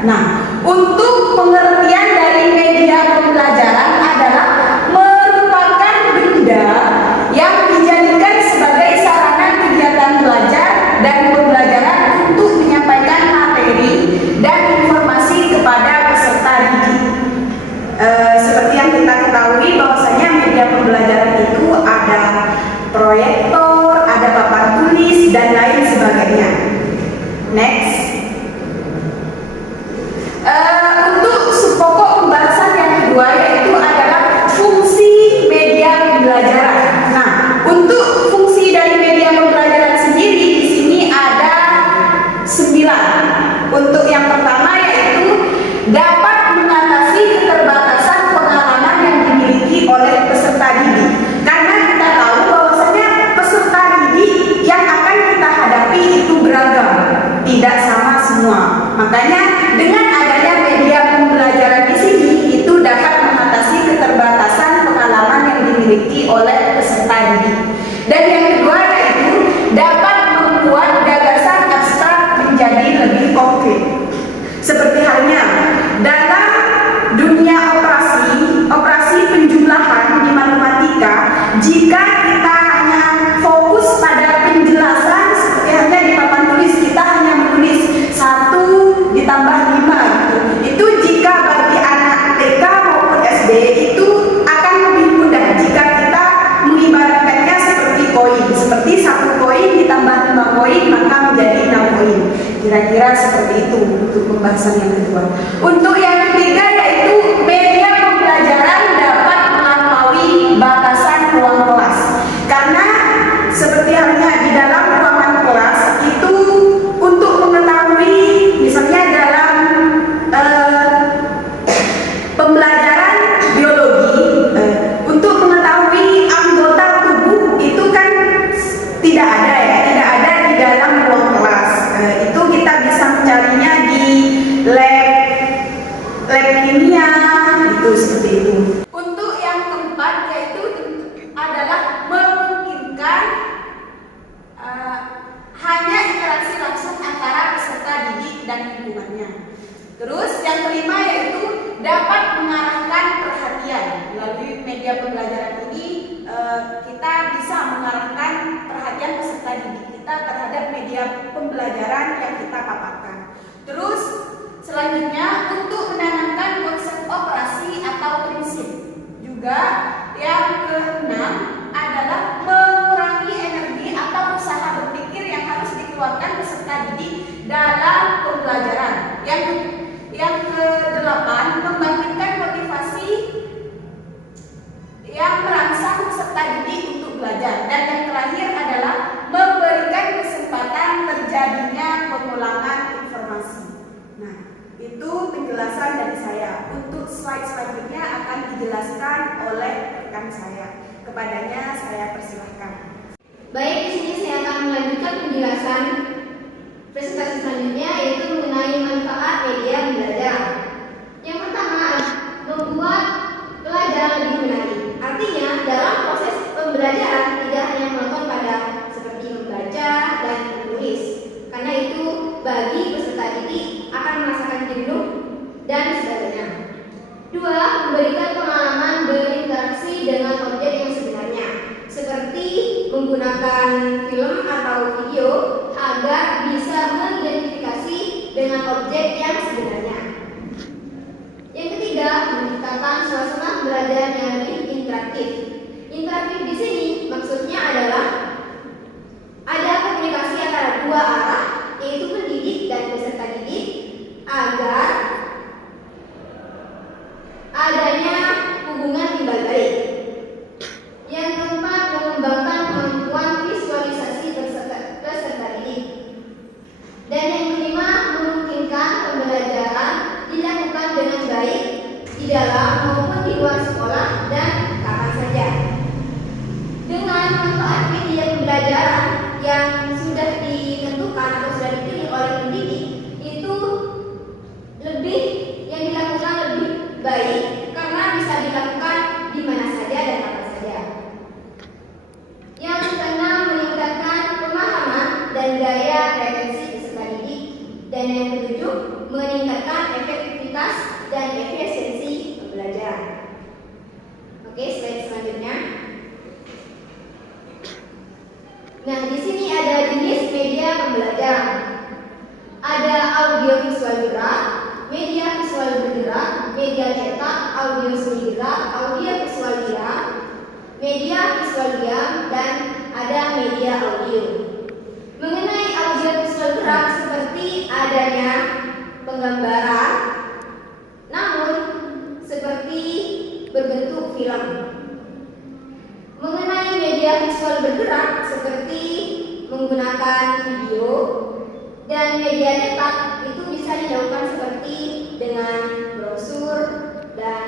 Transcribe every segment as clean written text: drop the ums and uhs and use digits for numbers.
Nah, untuk pengertian dari media pembelajaran adalah merupakan benda yang dijadikan sebagai sarana kegiatan belajar dan pembelajaran untuk menyampaikan materi dan informasi kepada peserta didik. Seperti yang kita ketahui bahwasanya media pembelajaran itu ada proyektor, ada papan tulis, dan lain sebagainya. Next. Untuk pokok pembahasan yang kedua yaitu adalah fungsi media pembelajaran. Nah, untuk fungsi dari media pembelajaran sendiri di sini ada 9. Untuk yang pertama yaitu dapat mengatasi keterbatasan pengalaman yang dimiliki oleh peserta didik. Karena kita tahu bahwasanya peserta didik yang akan kita hadapi itu beragam, tidak sama semua. Makanya dengan adanya media pembelajaran di sini itu dapat mengatasi keterbatasan pengalaman yang dimiliki oleh peserta didik. Dan yang kedua yaitu dapat membuat gagasan abstrak menjadi lebih konkret. Seperti halnya dalam dunia operasi penjumlahan di matematika, jika kita hanya fokus pada penjelasan seperti halnya di papan tulis, kita hanya menulis 1 ditambah 5 gitu. Itu jika bagi anak TK maupun SD itu akan lebih mudah jika kita mengibaratkannya seperti koin. Seperti 1 koin ditambah 5 koin maka menjadi 6 koin. Kira-kira seperti itu untuk pembahasan yang kedua. Untuk yang ketiga yaitu media pembelajaran dapat melampaui batasan ruang kelas. Karena seperti halnya di dalam ruangan kelas itu untuk mengetahui misalnya dalam pembelajaran biologi untuk mengetahui anggota tubuh itu kan tidak ada di dalam ruang kelas. Itu kita bisa mencarinya di lab kimia itu seperti itu. Untuk yang keempat yaitu adalah memungkinkan hanya interaksi langsung antara peserta didik dan lingkungannya. Terus yang kelima yaitu dapat mengarahkan perhatian. Melalui media pembelajaran ini kita bisa mengarahkan perhatian peserta didik kita terhadap media pembelajaran yang kita paparkan. Terus selanjutnya untuk menanamkan konsep operasi atau prinsip. Juga yang keenam adalah mengurangi energi atau usaha berpikir yang harus dikeluarkan peserta didik dalam pembelajaran. Yang kedelapan, membangkitkan motivasi yang merangsang peserta didik untuk belajar. Dan yang terakhir adalah memberikan kesempatan terjadinya pengulangan informasi. Nah, itu penjelasan dari saya. Untuk slide selanjutnya akan dijelaskan oleh rekan saya. Kepadanya saya persilahkan. Baik, di sini saya akan melanjutkan penjelasan presentasi selanjutnya yaitu mengenai manfaat media pembelajaran. Yang pertama, membuat pelajaran lebih menarik. Artinya, dalam proses pembelajaran tidak hanya menonton pada seperti membaca dan menulis. Karena itu bagi peserta didik akan merasakan jenuh dan sebagainya. 2. Memberikan pengalaman berinteraksi dengan objek yang sebenarnya, seperti menggunakan film atau video agar bisa mengidentifikasi dengan objek yang sebenarnya. Yang ketiga, menciptakan suasana belajar yang lebih interaktif. Interaktif di sini maksudnya adalah ada komunikasi antara dua arah, yaitu pendidik dan peserta didik, agar adanya hubungan timbal balik. Yang keempat, mengembangkan kemampuan visualisasi peserta didik. Dan yang kelima, memungkinkan pembelajaran dilakukan dengan baik di dalam maupun di luar sekolah dan kapan saja. Dengan manfaat media pembelajaran yang sudah ditentukan atau sudah dipilih oleh pendidik, itu lebih yang dilakukan lebih baik karena bisa dilakukan di mana saja dan kapan saja. Yang keenam, meningkatkan pemahaman dan gaya retensi peserta didik. Dan yang ketujuh, meningkatkan media visualia, dan ada media audio. Mengenai audio visual gerak seperti adanya penggambaran, namun seperti berbentuk film. Mengenai media visual bergerak seperti menggunakan video dan media cetak, itu bisa dilakukan seperti dengan brosur dan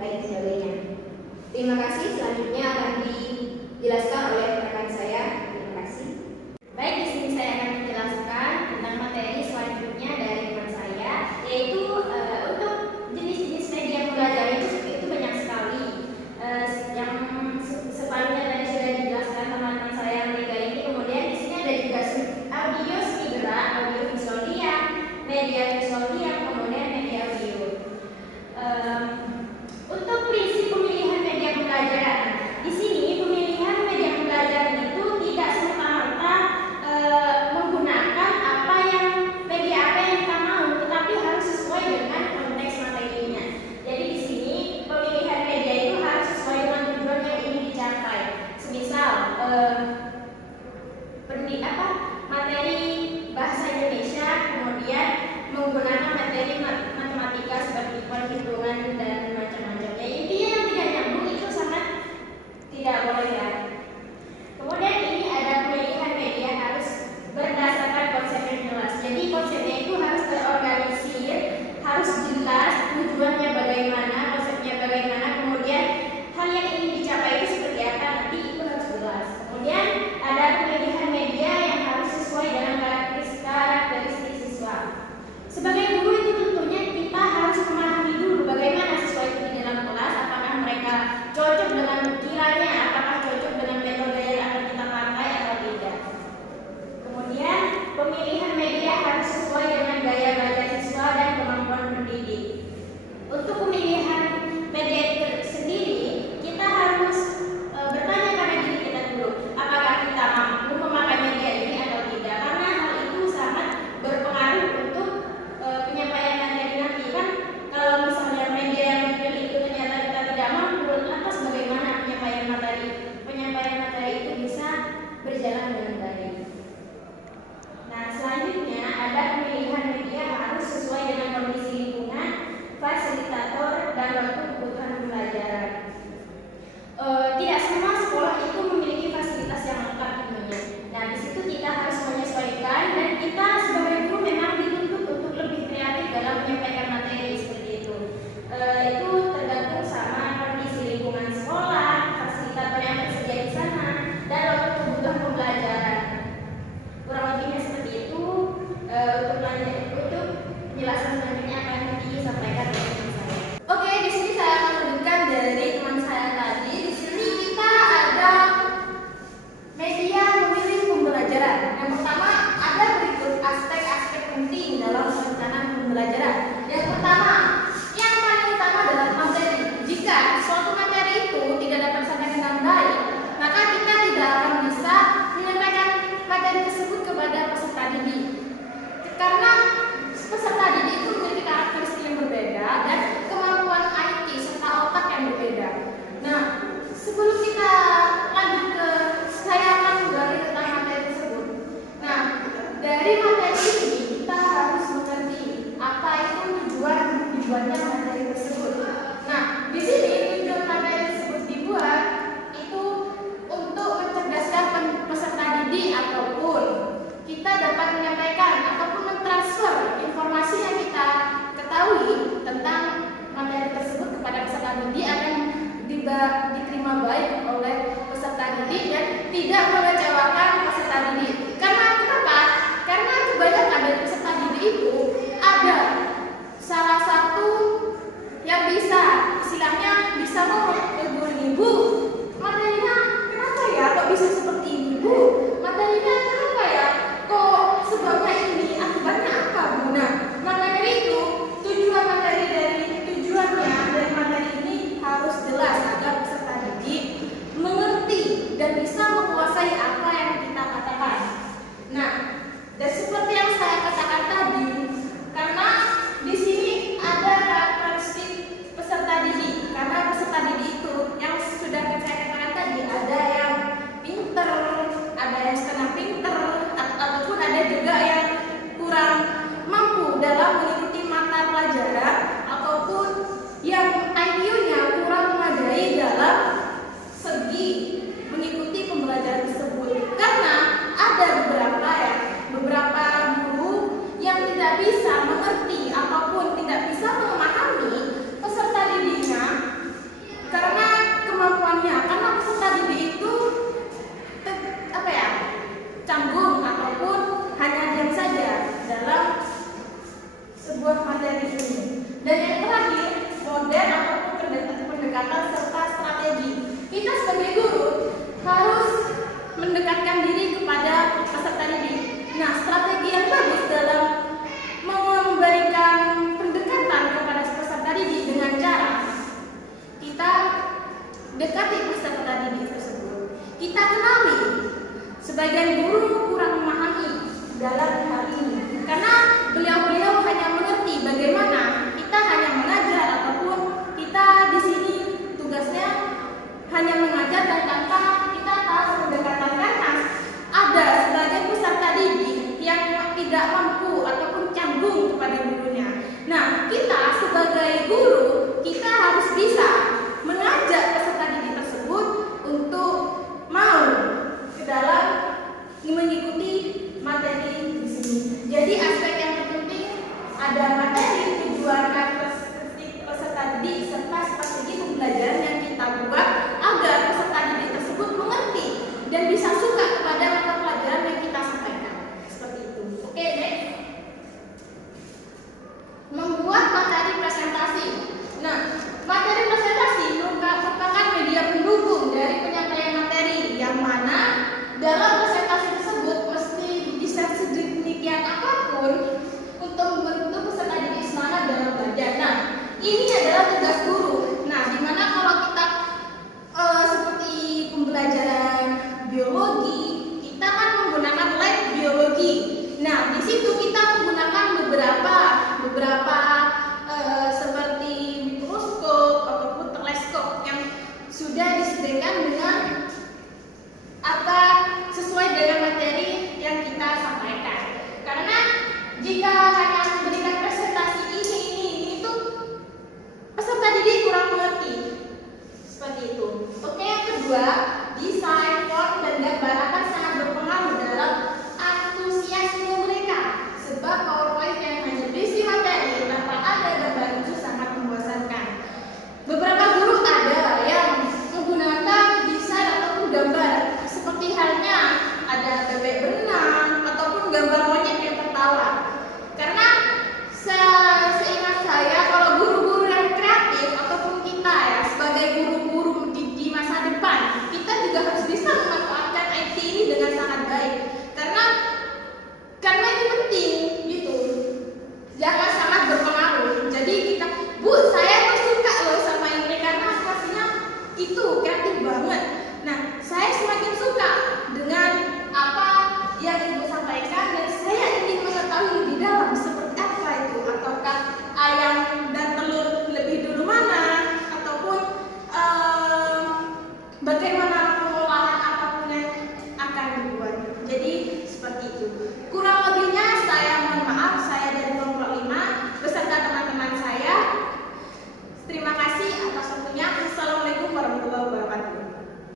lain sebagainya. Terima kasih. Selanjutnya akan dijelaskan oleh rekan saya. Terima kasih. Baik, di sini saya akan menjelaskan tentang materi selanjutnya dari teman saya, yaitu untuk jenis-jenis media pembelajaran itu banyak sekali. Yang separuhnya tadi sudah dijelaskan teman-teman saya yang tiga ini. Kemudian di sini ada juga audio seni gerak, audio visualia, media visualia, kemudian media audio. Untuk prinsip pemilihan media pembelajaran, di sini pemilihan media pembelajaran itu tidak serta-merta menggunakan media apa yang kita mau, tetapi harus sesuai dengan konteks materinya. Jadi di sini pemilihan media itu harus sesuai dengan tujuan yang ingin dicapai. Semisal materi bahasa Indonesia, kemudian menggunakan materi matematika seperti perhitungan dan macam-macam. Ya, intinya yang tidak nyambung itu sangat tidak boleh ya. Kemudian ini ada pemilihan media harus berdasarkan konsep yang jelas. Jadi konsepnya itu harus terorganisir, harus jelas tujuannya bagaimana, konsepnya bagaimana, kemudian hal yang ingin dicapai itu seperti apa, nanti itu harus jelas. Kemudian ada pemilihan media yang harus sesuai dengan karakteristik siswa. Sebagai guru itu tentunya kita harus memahami dulu bagaimana siswa itu di dalam kelas, apakah mereka cocok dengan kiranya, apakah cocok dengan metode yang akan kita pakai atau tidak. Kemudian pemilihan media harus sesuai dengan gaya belajar siswa dan kemampuan pendidik. Untuk pemilihan media itu sendiri, kita harus bertanya pada diri kita dulu, apakah kita mampu memakai media ini atau tidak, karena hal itu sangat berpengaruh untuk penyampaian materi nanti. Kan kalau misalnya media yang dipilih itu ternyata kita tidak mampu, lantas bagaimana penyampaian materi itu bisa berjalan dengan baik. Nah, selanjutnya ada pemilihan media harus sesuai dengan kondisi lingkungan, fasilitator, dan waktu kebutuhan pembelajaran. Tidak semua sekolah itu memiliki fasilitas yang lengkap tentunya. Nah, di situ kita harus menyesuaikan, dan kita sebagai guru memang dituntut untuk lebih kreatif dalam menyampaikan materi seperti itu. Itu tergantung sama kondisi lingkungan sekolah, fasilitator yang tersedia di sana, dan waktu kebutuhan pembelajaran. Kurang lebihnya seperti itu. Untuk penjelasan selanjutnya akan disampaikan oleh teman saya. Oke, di sini saya akan lanjutkan dari teman saya tadi. Di sini kita ada media memilih pembelajaran. Yang pertama ada berikut aspek-aspek penting dalam perencanaan pembelajaran. Yang pertama, yang paling utama adalah materi. Jika suatu materi itu tidak dapat disampaikan dengan baik, maka kita tidak akan bisa menyampaikan materi tersebut kepada peserta didik. Karena peserta didik itu memiliki karakteristik yang berbeda dan kemampuan IQ serta otak yang berbeda. Nah, sebelum kita lanjut saya akan menggali tentang materi tersebut. Nah, dari materi ini kita harus mengerti apa itu tujuannya materi tersebut. Nah, di sini tujuan materi tersebut dibuat itu untuk mencerdaskan peserta didik ataupun kita dapat menyampaikan ataupun mentransfer informasi yang kita ketahui tentang materi tersebut kepada peserta didik akan diterima baik oleh peserta didik dan tidak mengecewakan peserta didik. Karena kenapa? Karena kebanyakan dari peserta didik itu ada salah satu yang istilahnya bisa ngomong ke guru, ibu materinya kenapa ya kok bisa seperti ini, bu materinya kenapa ya kok sebabnya ini, akibatnya apa, bu? Nah, maka dari itu tujuannya dari materi ini harus jelas agar peserta didik mengerti dan bisa menguasai mendekatkan diri kepada peserta didik. Nah, strategi